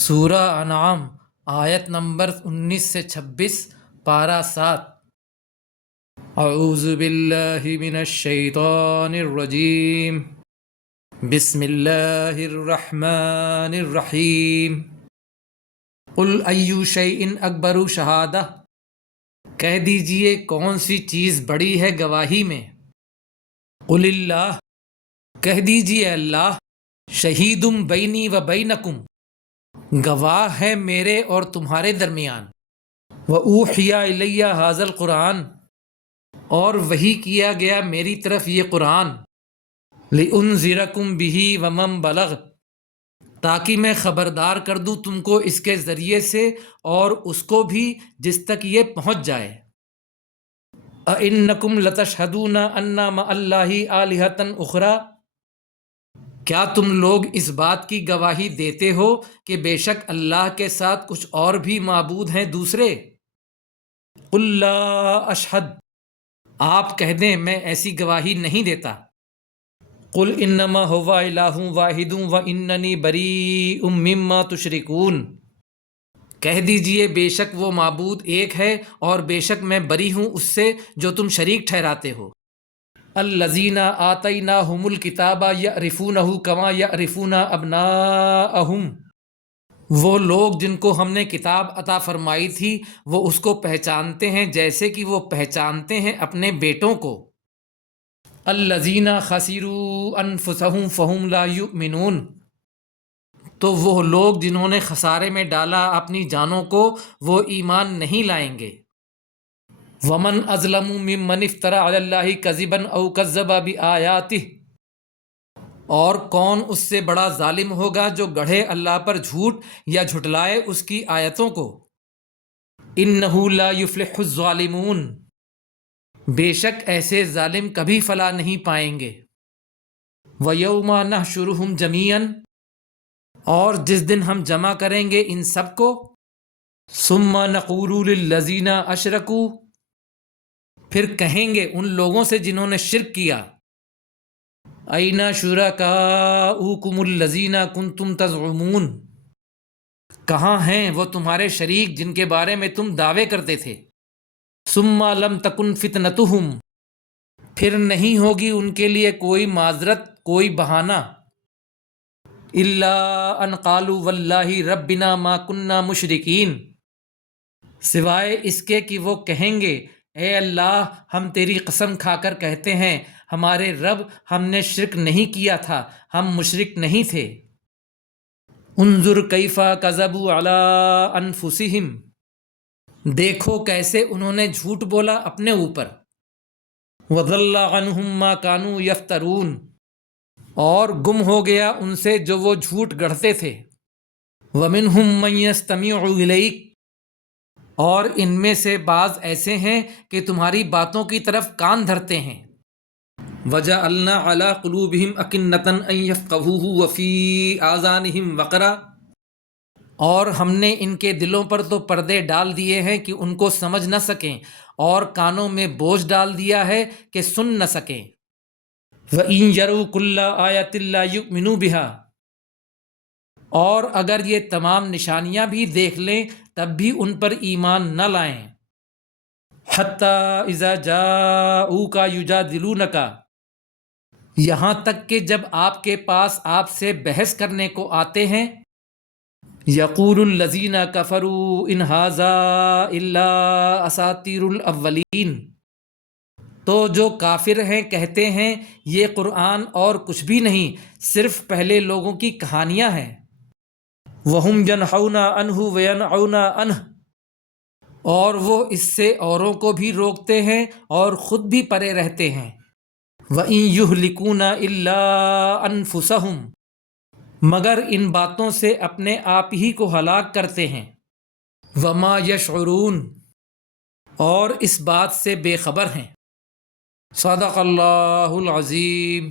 سورہ انعام آیت نمبر 19 سے 26 پارہ 7۔ اعوذ باللہ من الشیطان الرجیم، بسم اللہ الرحمن الرحیم۔ قل ای شیء اکبر شہادہ، کہہ دیجئے کون سی چیز بڑی ہے گواہی میں۔ قل اللہ، کہہ دیجئے اللہ، شہید بینی و بینکم، گواہ ہے میرے اور تمہارے درمیان۔ وَأُوحِیَ إِلَيَّ هَذَا الْقُرْآنُ، اور وحی کیا گیا میری طرف یہ قرآن۔ لِأُنذِرَكُم بِهِ وَمَن بَلَغَ، تاکہ میں خبردار کر دوں تم کو اس کے ذریعے سے اور اس کو بھی جس تک یہ پہنچ جائے۔ أَإِنَّكُمْ لَتَشْهَدُونَ أَنَّ مَعَ اللَّهِ آلِهَةً أُخْرَىٰ، کیا تم لوگ اس بات کی گواہی دیتے ہو کہ بے شک اللہ کے ساتھ کچھ اور بھی معبود ہیں دوسرے؟ قل لا اشہد، آپ کہہ دیں میں ایسی گواہی نہیں دیتا۔ قل انما هو الہ واحد واننی بریء مما تشرکون، کہہ دیجئے بے شک وہ معبود ایک ہے اور بے شک میں بری ہوں اس سے جو تم شریک ٹھہراتے ہو۔ الذین آتیناہم الکتاب یعرفونہ کما یعرفون ابناءہم، وہ لوگ جن کو ہم نے کتاب عطا فرمائی تھی وہ اس کو پہچانتے ہیں جیسے کہ وہ پہچانتے ہیں اپنے بیٹوں کو۔ الذین خسروا انفسہم فہم لا یؤمنون، تو وہ لوگ جنہوں نے خسارے میں ڈالا اپنی جانوں کو وہ ایمان نہیں لائیں گے۔ ومن اظلم ممن افترى علی اللہ کذبا او کذب بآیاتہ، اور کون اس سے بڑا ظالم ہوگا جو گڑھے اللہ پر جھوٹ یا جھٹلائے اس کی آیتوں کو۔ انہ لا یفلح الظالمون، بے شک ایسے ظالم کبھی فلاح نہیں پائیں گے۔ ویوم نحشرہم جمیعا، اور جس دن ہم جمع کریں گے ان سب کو۔ ثم نقول للذین اشرکوا، پھر کہیں گے ان لوگوں سے جنہوں نے شرک کیا۔ أَيْنَ شُرَكَاؤُكُمُ الَّذِينَ كُنْتُمْ تَزْعُمُونَ، کہاں ہیں وہ تمہارے شریک جن کے بارے میں تم دعوے کرتے تھے۔ ثُمَّ لَمْ تَكُنْ فِتْنَتُهُمْ، پھر نہیں ہوگی ان کے لیے کوئی معذرت کوئی بہانہ۔ إِلَّا أَنْ قَالُوا وَاللَّهِ رَبِّنَا مَا كُنَّا مُشْرِكِينَ، سوائے اس کے کہ وہ کہیں گے اے اللہ ہم تیری قسم کھا کر کہتے ہیں ہمارے رب ہم نے شرک نہیں کیا تھا، ہم مشرک نہیں تھے۔ انظر کیف کذبوا علی انفسہم، دیکھو کیسے انہوں نے جھوٹ بولا اپنے اوپر۔ وضل عنہم ما کانوا یفترون، اور گم ہو گیا ان سے جو وہ جھوٹ گڑھتے تھے۔ ومنہم من یستمع الیک، اور ان میں سے بعض ایسے ہیں کہ تمہاری باتوں کی طرف کان دھرتے ہیں۔ وَجَعَلْنَا عَلَىٰ قُلُوبِهِمْ أَكِنَّةً أَن يَفْقَهُوهُ وَفِي آذَانِهِمْ وَقْرًا، اور ہم نے ان کے دلوں پر تو پردے ڈال دیے ہیں کہ ان کو سمجھ نہ سکیں، اور کانوں میں بوجھ ڈال دیا ہے کہ سن نہ سکیں۔ وَإِن يَرَوْا كُلَّ آيَةٍ لَا يُؤْمِنُوا بِهَا، اور اگر یہ تمام نشانیاں بھی دیکھ لیں تب بھی ان پر ایمان نہ لائیں۔ حَتَّى إِذَا جَاءُوكَ يُجَادِلُونَكَ، یہاں تک کہ جب آپ کے پاس آپ سے بحث کرنے کو آتے ہیں۔ يَقُولُ الَّذِينَ كَفَرُوا إِنْ هَٰذَا إِلَّا أَسَاطِيرُ الْأَوَّلِينَ، تو جو کافر ہیں کہتے ہیں یہ قرآن اور کچھ بھی نہیں صرف پہلے لوگوں کی کہانیاں ہیں۔ وَهُمْ يَنْهَوْنَ عَنْهُ وَيَنْأَوْنَ عَنْهُ، اور وہ اس سے اوروں کو بھی روکتے ہیں اور خود بھی پرے رہتے ہیں۔ وَإِن يُهْلِكُونَ إِلَّا أَنفُسَهُمْ، مگر ان باتوں سے اپنے آپ ہی کو ہلاک کرتے ہیں۔ وَمَا يَشْعُرُونَ، اور اس بات سے بے خبر ہیں۔ صدق اللہ العظیم۔